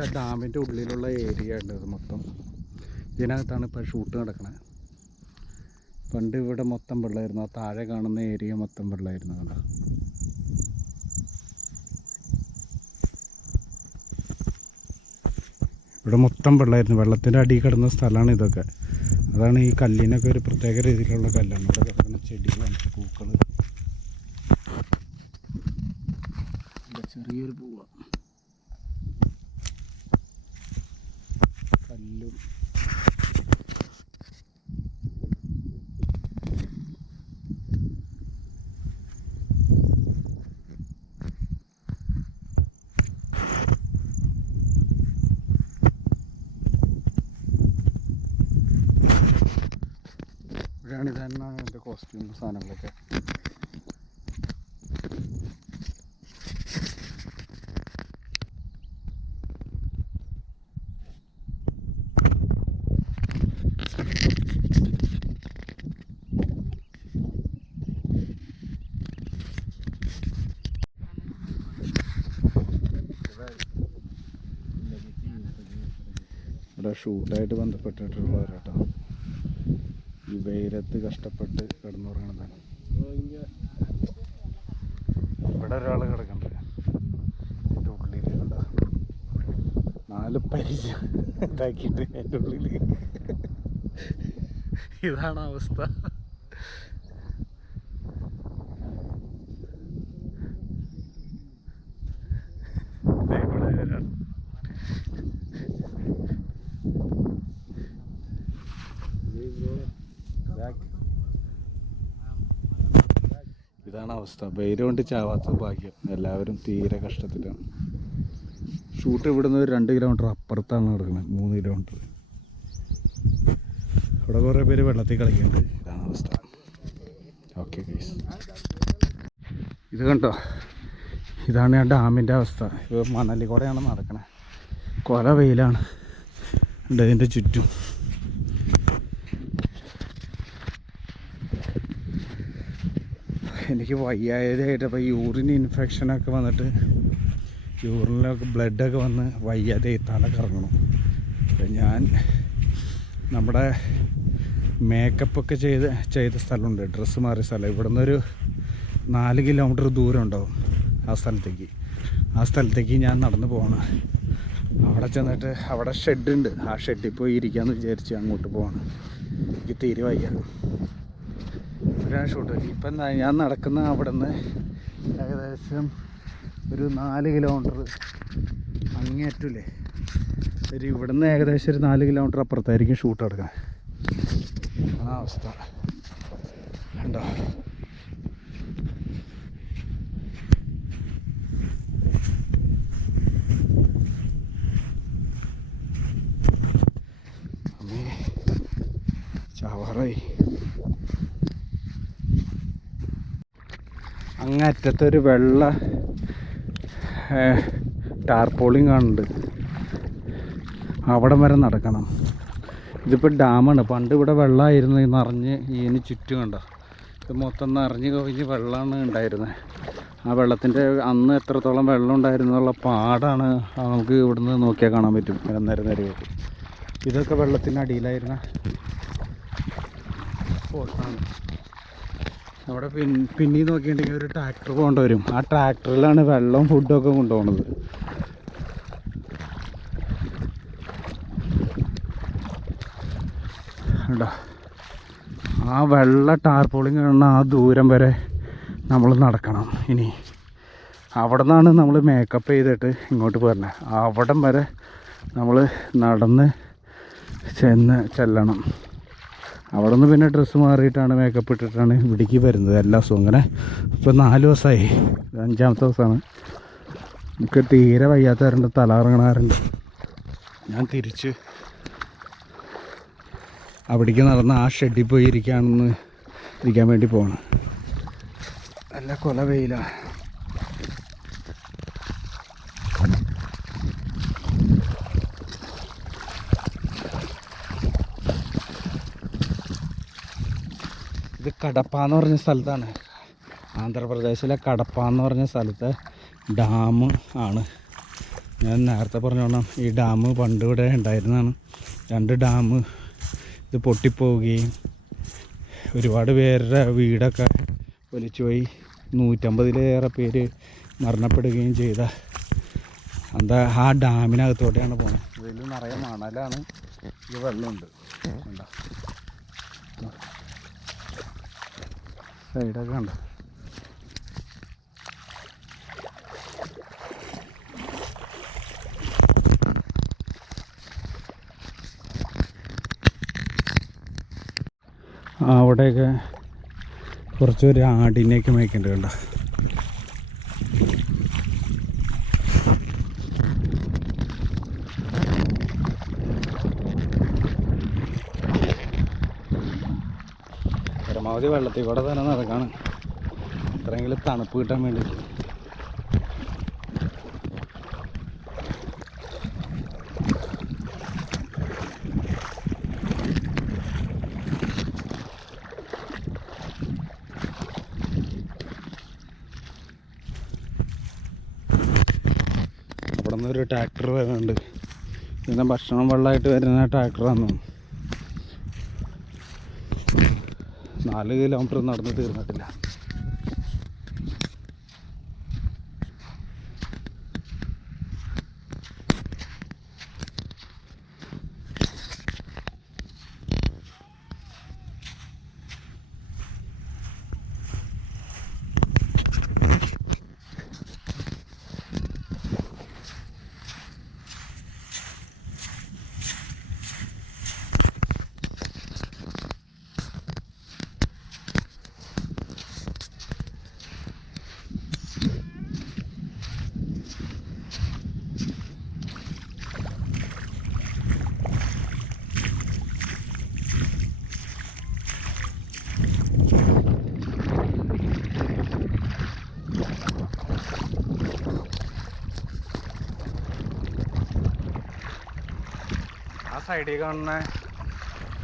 ആ ഡാമിന്റെ ഉള്ളിലുള്ള ഏരിയ ഉണ്ട് ഇത് മൊത്തം. ഇതിനകത്താണ് ഇപ്പോൾ ഷൂട്ട് നടക്കുന്നത് പണ്ട് ഇവിടെ മൊത്തം വെള്ളമായിരുന്നു ആ താഴെ കാണുന്ന ഏരിയ മൊത്തം വെള്ളമായിരുന്നു കണ്ടോ? ഇവിടെ മൊത്തം വെള്ളമായിരുന്നു വെള്ളത്തിന്റെ അടി കിടന്ന സ്ഥലമാണ് ഇതൊക്കെ. അതാണ് ഈ കല്ലിനൊക്കെ ഒരു പ്രത്യേക രീതിയിലുള്ള കല്ലാണ്. ഇവിടെ എന്റെ കോസ്റ്റ്യൂം സാധനങ്ങളൊക്കെ. ഇവിടെ ഷൂട്ടായിട്ട് ബന്ധപ്പെട്ടിട്ടുള്ളവരാട്ടോ. വെയിലത്ത് കഷ്ടപ്പെട്ട് കിടന്നുറങ്ങണതാണ്. ഇവിടെ ഒരാൾ കിടക്കണ്ട. എന്റെ ഉള്ളിൽ നാല് പരിച ഇതാക്കിയിട്ട് എന്റെ ഉള്ളിൽ ഇതാണ് അവസ്ഥ. ഇവിടെ ഒരാൾ. ഇതാണ് അവസ്ഥ. വെയിൽ കൊണ്ട് ചാവാത്ത ഭാഗ്യം. എല്ലാവരും തീരെ കഷ്ടത്തിലാണ്. ഷൂട്ട് ഇവിടുന്ന് ഒരു രണ്ട് കിലോമീറ്റർ അപ്പുറത്താണ് നടക്കുന്നത്. മൂന്ന് കിലോമീറ്റർ ഇവിടെ കുറേ പേര് വെള്ളത്തിൽ കളിക്കുന്നുണ്ട്. ഇതാണ് അവസ്ഥ. ഓക്കെ പ്ലീസ് ഇത് കണ്ടോ? ഇതാണ് ഞാൻ ഡാമിന്റെ അവസ്ഥ. ഇത് മണലി കൂടെയാണ് നടക്കണേ. കൊല വെയിലാണ്. ഉണ്ട് ഇതിന്റെ ചുറ്റും. എനിക്ക് വയ്യായതായിട്ട് അപ്പോൾ യൂറിൻ ഇൻഫെക്ഷനൊക്കെ വന്നിട്ട് യൂറിനിലൊക്കെ ബ്ലഡൊക്കെ വന്ന് വയ്യാതെ തല കറങ്ങണം. അപ്പം ഞാൻ നമ്മുടെ മേക്കപ്പൊക്കെ ചെയ്ത് ചെയ്ത സ്ഥലമുണ്ട്. ഡ്രസ്സ് മാറിയ സ്ഥലം. ഇവിടെ നിന്നൊരു നാല് കിലോമീറ്റർ ദൂരം ഉണ്ടാവും ആ സ്ഥലത്തേക്ക്. ആ സ്ഥലത്തേക്ക് ഞാൻ നടന്നു പോകണം അവിടെ ചെന്നിട്ട് അവിടെ ഷെഡുണ്ട് ആ ഷെഡിൽ പോയി ഇരിക്കാമെന്ന് വിചാരിച്ച് അങ്ങോട്ട് പോകണം എനിക്ക് തീരെ വയ്യ. ഇവിടെയാണ് ഷൂട്ട്. ഇപ്പം എന്താ ഞാൻ നടക്കുന്ന അവിടെ നിന്ന് ഏകദേശം ഒരു നാല് കിലോമീറ്റർ അങ്ങേറ്റൂലേ ഒരു ഇവിടുന്ന് ഏകദേശം ഒരു നാല് കിലോമീറ്റർ അപ്പുറത്തായിരിക്കും ഷൂട്ട് എടുക്കാൻ ആ അവസ്ഥ. ഉണ്ടോ ചാവാറായി. അങ്ങറ്റത്തൊരു വെള്ള ടാർപോളിയും കാണുന്നുണ്ട്. അവിടം വരെ നടക്കണം. ഇതിപ്പോൾ ഡാമാണ്. പണ്ട് ഇവിടെ വെള്ളമായിരുന്നു നിറഞ്ഞ് ഇതിന് ചുറ്റും കണ്ടോ? ഇത് മൊത്തം നിറഞ്ഞ് കവിഞ്ഞ് വെള്ളമാണ് ഉണ്ടായിരുന്നത് ആ വെള്ളത്തിന്റെ അന്ന് എത്രത്തോളം വെള്ളം ഉണ്ടായിരുന്നു എന്നുള്ള പാടാണ് നമുക്ക് ഇവിടുന്ന് നോക്കിയാൽ കാണാൻ പറ്റും. നേരം നേരമായിട്ട്. ഇതൊക്കെ വെള്ളത്തിന്റെ അടിയിലായിരുന്ന സ്പോട്ടാണ് അവിടെ പിൻ പിന്നീ നോക്കിയിട്ടുണ്ടെങ്കിൽ ഒരു ട്രാക്ടർ കൊണ്ടുവരും. ആ ട്രാക്ടറിലാണ് വെള്ളവും ഫുഡും ഒക്കെ കൊണ്ടുപോകുന്നത്. കണ്ടോ ആ വെള്ള ടാർപോളിങ് കാണുന്ന ആ ദൂരം വരെ നമ്മൾ നടക്കണം. ഇനി അവിടെ നിന്നാണ് നമ്മൾ മേക്കപ്പ് ചെയ്തിട്ട് ഇങ്ങോട്ട് പോരണത് അവിടം വരെ നമ്മൾ നടന്ന് ചെന്ന് ചെല്ലണം. അവിടെ നിന്ന് പിന്നെ ഡ്രസ്സ് മാറിയിട്ടാണ് മേക്കപ്പ് ഇട്ടിട്ടാണ് ഇവിടേക്ക് വരുന്നത് എല്ലാ ദിവസവും. അങ്ങനെ ഇപ്പോൾ നാല് ദിവസമായി അഞ്ചാമത്തെ ദിവസമാണ്. നമുക്ക് തീരെ വയ്യാത്തവരുണ്ട് തല ഇറങ്ങണവരുണ്ട് ഞാൻ തിരിച്ച് അവിടേക്ക് നടന്ന് ആ ഷെഡിൽ പോയി ഇരിക്കാണെന്ന് ഇരിക്കാൻ വേണ്ടി പോകണം നല്ല കൊല വെയിലാണ്. കടപ്പ എന്ന് പറഞ്ഞ സ്ഥലത്താണ്. ആന്ധ്രാപ്രദേശിലെ കടപ്പ എന്ന് പറഞ്ഞ സ്ഥലത്തെ ഡാം ആണ്. ഞാൻ നേരത്തെ പറഞ്ഞോണം ഈ ഡാം പണ്ട് ഇവിടെ ഉണ്ടായിരുന്നതാണ്. രണ്ട് ഡാം ഇത് പൊട്ടിപ്പോവുകയും ഒരുപാട് പേരുടെ വീടൊക്കെ ഒലിച്ചുപോയി. നൂറ്റമ്പതിലേറെ പേര് മരണപ്പെടുകയും ചെയ്ത എന്താ ആ ഡാമിനകത്തോടെയാണ് പോകുന്നത് ഇതിൽ നിറയെ മണലാണ് ഇത് വെള്ളമുണ്ട്. സൈഡൊക്കെ കണ്ടോ? അവിടെയൊക്കെ കുറച്ചൊരു ആടിനെയൊക്കെ മേയ്ക്കുന്നുണ്ട് കണ്ടോ? പരമാവധി വെള്ളത്തിൽ കൂടെ തന്നെ നടക്കാണ്. അത്രയെങ്കിലും തണുപ്പ് കിട്ടാൻ വേണ്ടി. അവിടെ ഒരു ട്രാക്ടർ വരുന്നുണ്ട്. ഇതിന്റെ ഭക്ഷണം വെള്ളമായിട്ട് വരുന്ന ട്രാക്ടറാണ് നാല് കിലോമീറ്റർ നടന്ന് തീർന്നിട്ടില്ല. സൈഡിൽ കാണുന്ന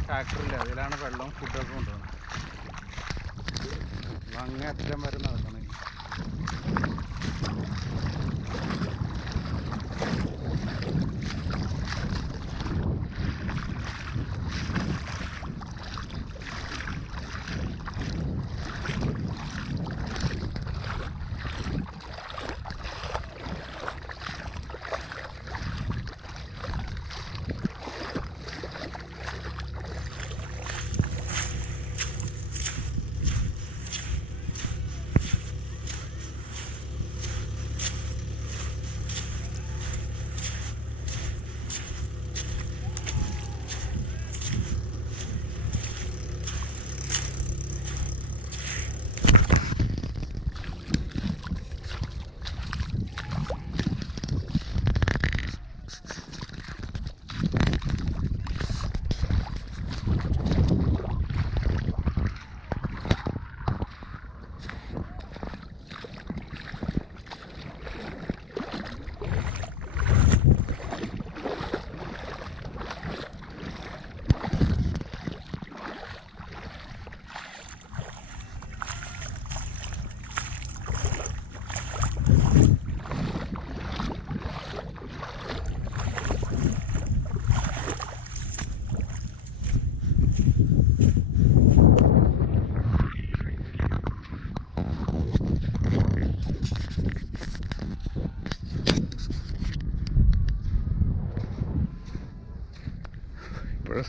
ട്രാക്ടറില്ല അതിലാണ് വെള്ളവും ഫുഡൊക്കെ കൊണ്ടുപോകുന്നത്. അങ്ങേ അറ്റം വരെ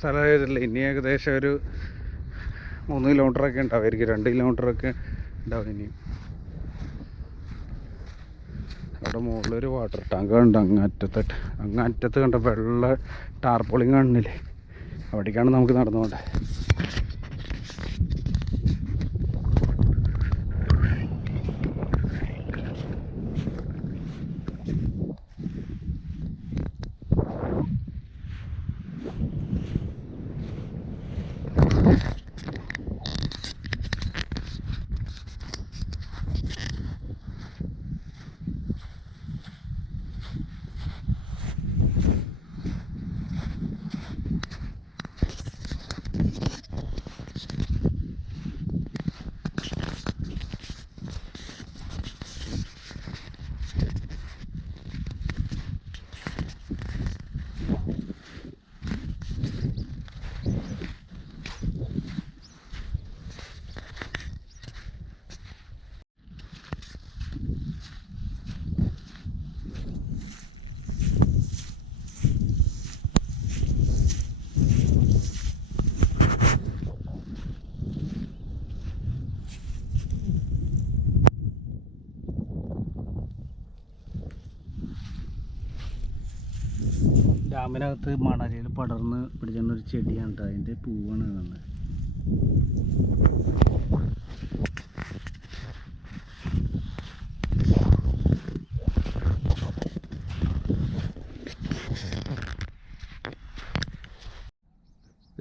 സ്ഥലമായതില്ല. ഇനി ഏകദേശം ഒരു മൂന്ന് കിലോമീറ്ററൊക്കെ ഉണ്ടാവുമായിരിക്കും. രണ്ട് കിലോമീറ്ററൊക്കെ ഉണ്ടാവും ഇനിയും അവിടെ മുകളിലൊരു വാട്ടർ ടാങ്ക് ഉണ്ട് അങ്ങറ്റത്തെ അങ്ങറ്റത്ത് കണ്ട വെള്ള ടാർപോളിങ് കാണുന്നില്ലേ അവിടേക്കാണ് നമുക്ക് നടന്നുകൊണ്ട് ഡാമിനകത്ത് മണലിൽ പടർന്ന് പിടിച്ചിരുന്ന ഒരു ചെടിയാണ് കേട്ടോ അതിന്റെ പൂവാണ് കാണുന്നത്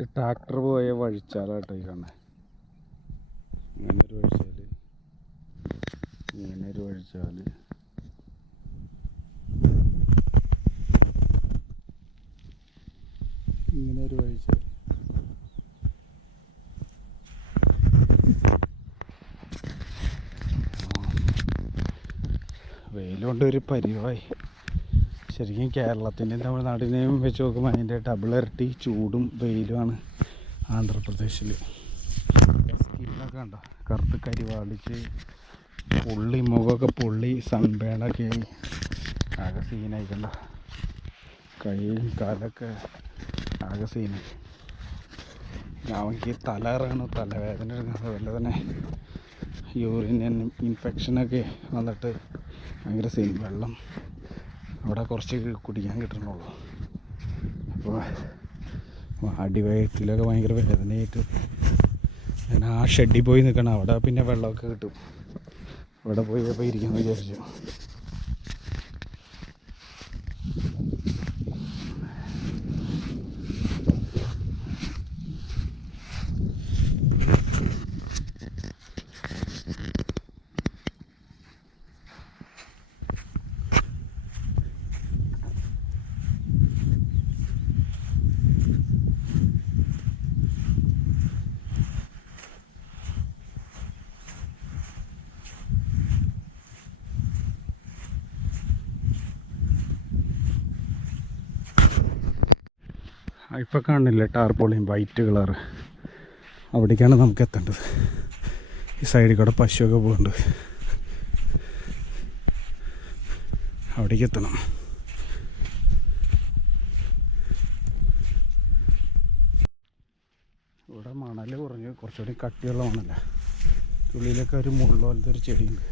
ട്രാക്ടർ പോയ വഴിച്ചാലാട്ടോ ഈ കാണേ ഇങ്ങനെ ഒരു വഴിച്ചാൽ. ഇങ്ങനെ ഒരു വഴിച്ചാൽ ഇങ്ങനെ ഒരു വഴിച്ചാൽ വെയിലുകൊണ്ട് ഒരു പരിവായി. ശരിക്കും കേരളത്തിന്റെയും തമിഴ്നാടിനെയും വെച്ച് നോക്കുമ്പോൾ അതിന്റെ ഡബിൾ ഇരട്ടി ചൂടും വെയിലുമാണ് ആന്ധ്രാപ്രദേശിൽ സ്കിന്നൊക്കെ കണ്ടോ? കറുത്ത് കരിവാളിച്ച് പുള്ളി മുഖമൊക്കെ പുള്ളി സൺബേണൊക്കെ ആകെ സീനായിക്കണ്ട കൈയും കാലൊക്കെ ആകെ സീന്. അവൻക്ക് തലകറാണ് തലവേദന എടുക്കുന്നത് അതുപോലെ തന്നെ യൂറിൻ ഇൻഫെക്ഷനൊക്കെ വന്നിട്ട് ഭയങ്കര സീൻ വെള്ളം അവിടെ കുറച്ച് കുടിക്കാൻ കിട്ടണുള്ളൂ. അപ്പോൾ അടിവയറ്റിലൊക്കെ ഭയങ്കര വേദനയായിട്ട് ഞാൻ ആ ഷെഡിൽ പോയി നിൽക്കണം. അവിടെ പിന്നെ വെള്ളമൊക്കെ കിട്ടും. അവിടെ പോയി അപ്പോൾ ഇരിക്കുന്നു വിചാരിച്ചു. ഇപ്പോൾ കാണില്ല ടാർപോളിയും വൈറ്റ് കളർ അവിടേക്കാണ് നമുക്ക് എത്തേണ്ടത്. ഈ സൈഡിൽ കൂടെ പശുവൊക്കെ പോകുന്നുണ്ട് അവിടേക്ക് എത്തണം. ഇവിടെ മണൽ കുറഞ്ഞ് കുറച്ചുകൂടി കട്ടിയുള്ള മണല. ഉള്ളിലൊക്കെ ഒരു മുള്ള പോലത്തെ ഒരു ചെടിയുണ്ട്.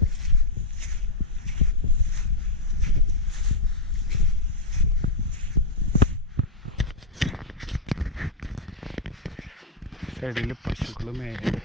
സൈഡിൽ പശുക്കൾ മേയുണ്ട്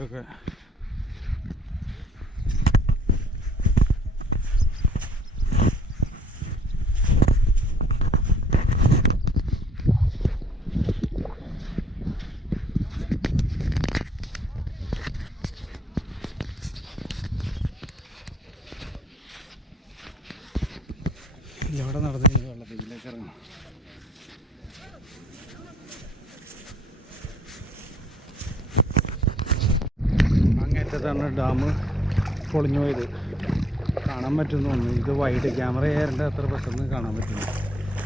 ഇവിടെ പശുവൊക്കെ ഇവിടെ നടന്നു കഴിഞ്ഞാൽ വെള്ളത്തിലേക്ക് ഇറങ്ങണം അങ്ങേറ്റത്താണ് ഡാം പൊളിഞ്ഞു പോയത്. കാണാൻ പറ്റുന്ന ഒന്ന് ഇത് വൈഡ് ക്യാമറ ഏറേണ്ട അത്ര പെട്ടെന്ന് കാണാൻ പറ്റുന്നു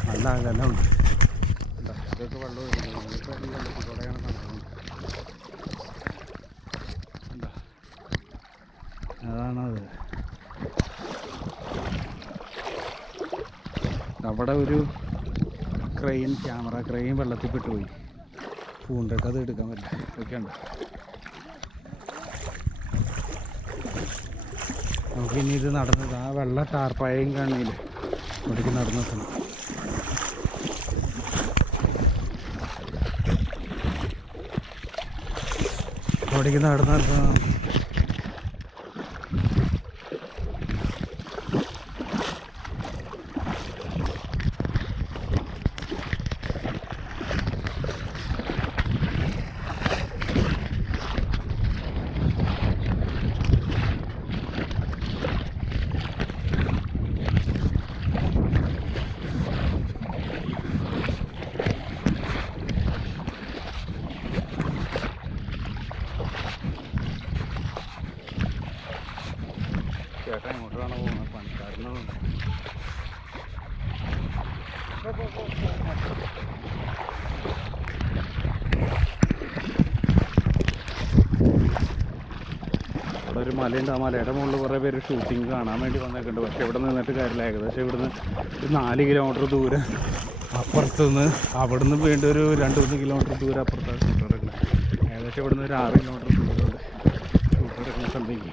നല്ല അകലം ഉണ്ട്. ഇതൊക്കെ വെള്ളം ഒഴുകുന്നു. അതാണത് അവിടെ ഒരു ക്രെയിൻ ക്യാമറ ക്രെയിൻ വെള്ളത്തിൽ പെട്ടുപോയി. പൂണ്ടിട്ട് അത് എടുക്കാൻ പറ്റില്ല. ഇതൊക്കെ നമുക്ക് ഇനി ഇത് നടന്നത് ആ വെള്ള ടാർപ്പായും കാണില്ലേ ഇവിടേക്ക് നടന്നെത്തണം അവിടേക്ക് നടന്നെത്തണം അവിടെ ഒരു മലയുണ്ട്. ആ മലയുടെ മുകളിൽ കുറേ പേര് ഷൂട്ടിങ് കാണാൻ വേണ്ടി വന്നേക്കുണ്ട് പക്ഷെ ഇവിടെ നിന്നിട്ട് കാര്യമില്ല. ഏകദേശം ഇവിടുന്ന് ഒരു നാല് കിലോമീറ്റർ ദൂരം അപ്പുറത്തുനിന്ന് അവിടുന്ന് വീണ്ടും ഒരു രണ്ട് മൂന്ന് കിലോമീറ്റർ ദൂരം അപ്പുറത്താണ് ഷൂട്ട് എടുക്കുന്നത്. ഏകദേശം ഇവിടുന്ന് ഒരു ആറ് കിലോമീറ്റർ ദൂരമുണ്ട്. ഷൂട്ട് എടുക്കുന്ന സ്ഥലത്തേക്ക്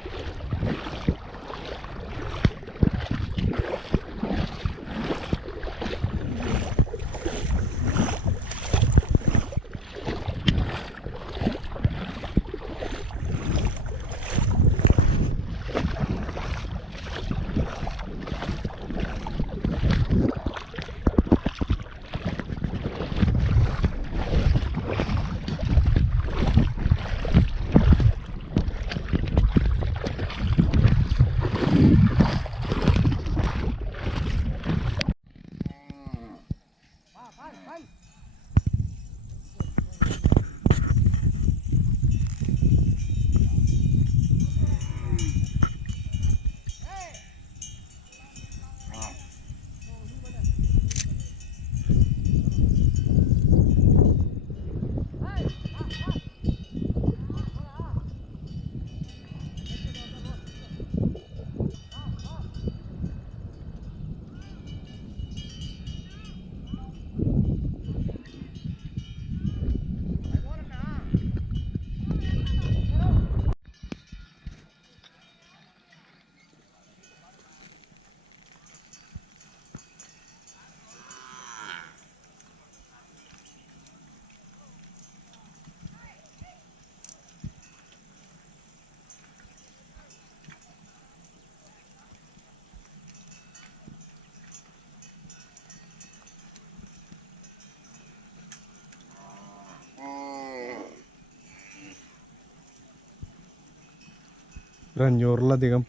ഒരു അഞ്ഞൂറിലധികം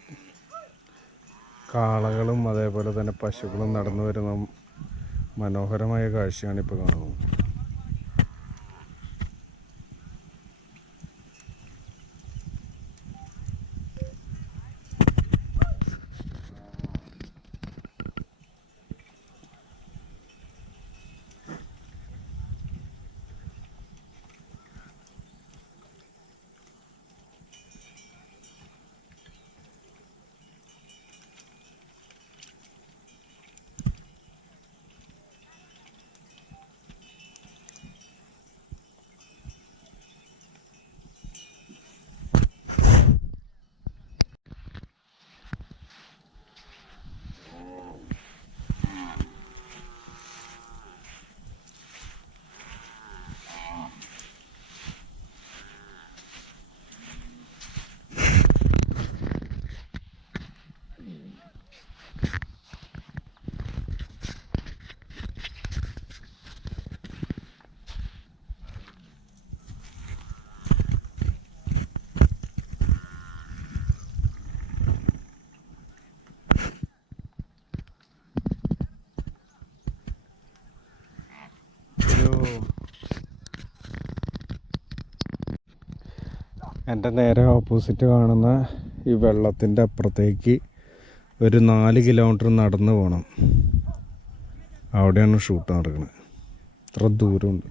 കാളകളും അതേപോലെ തന്നെ പശുക്കളും നടന്നു വരുന്ന മനോഹരമായ കാഴ്ചയാണ് ഇപ്പോൾ കാണുന്നത്. എന്റെ നേരെ ഓപ്പോസിറ്റ് കാണുന്ന ഈ വെള്ളത്തിന്റെ അപ്പുറത്തേക്ക് ഒരു നാല് കിലോമീറ്റർ നടന്ന് പോകണം അവിടെയാണ് ഷൂട്ട് നടക്കുന്നത് ഇത്ര ദൂരമുണ്ട്.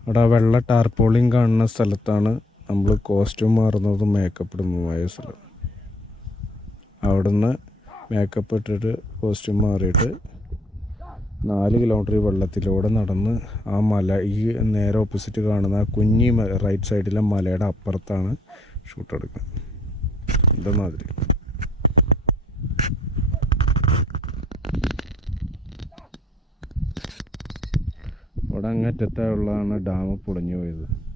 അവിടെ ആ വെള്ള ടാർപോളിയും കാണുന്ന സ്ഥലത്താണ് നമ്മൾ കോസ്റ്റ്യൂം മാറുന്നതും മേക്കപ്പ് ഇടുന്നതുമായ സ്ഥലം. അവിടുന്ന് മേക്കപ്പ് ഇട്ടിട്ട് കോസ്റ്റ്യൂം മാറിയിട്ട് നാല് കിലോമീറ്റർ വെള്ളത്തിലൂടെ നടന്ന് ആ മല ഈ നേരെ ഓപ്പോസിറ്റ് കാണുന്ന കുഞ്ഞി റൈറ്റ് സൈഡിലെ മലയുടെ അപ്പുറത്താണ് ഷൂട്ട് എടുക്കുന്നത്. ഇതെമാതിരി. അവിടെ അങ്ങറ്റത്തുള്ളതാണ് ഡാം പൊളിഞ്ഞു പോയത്.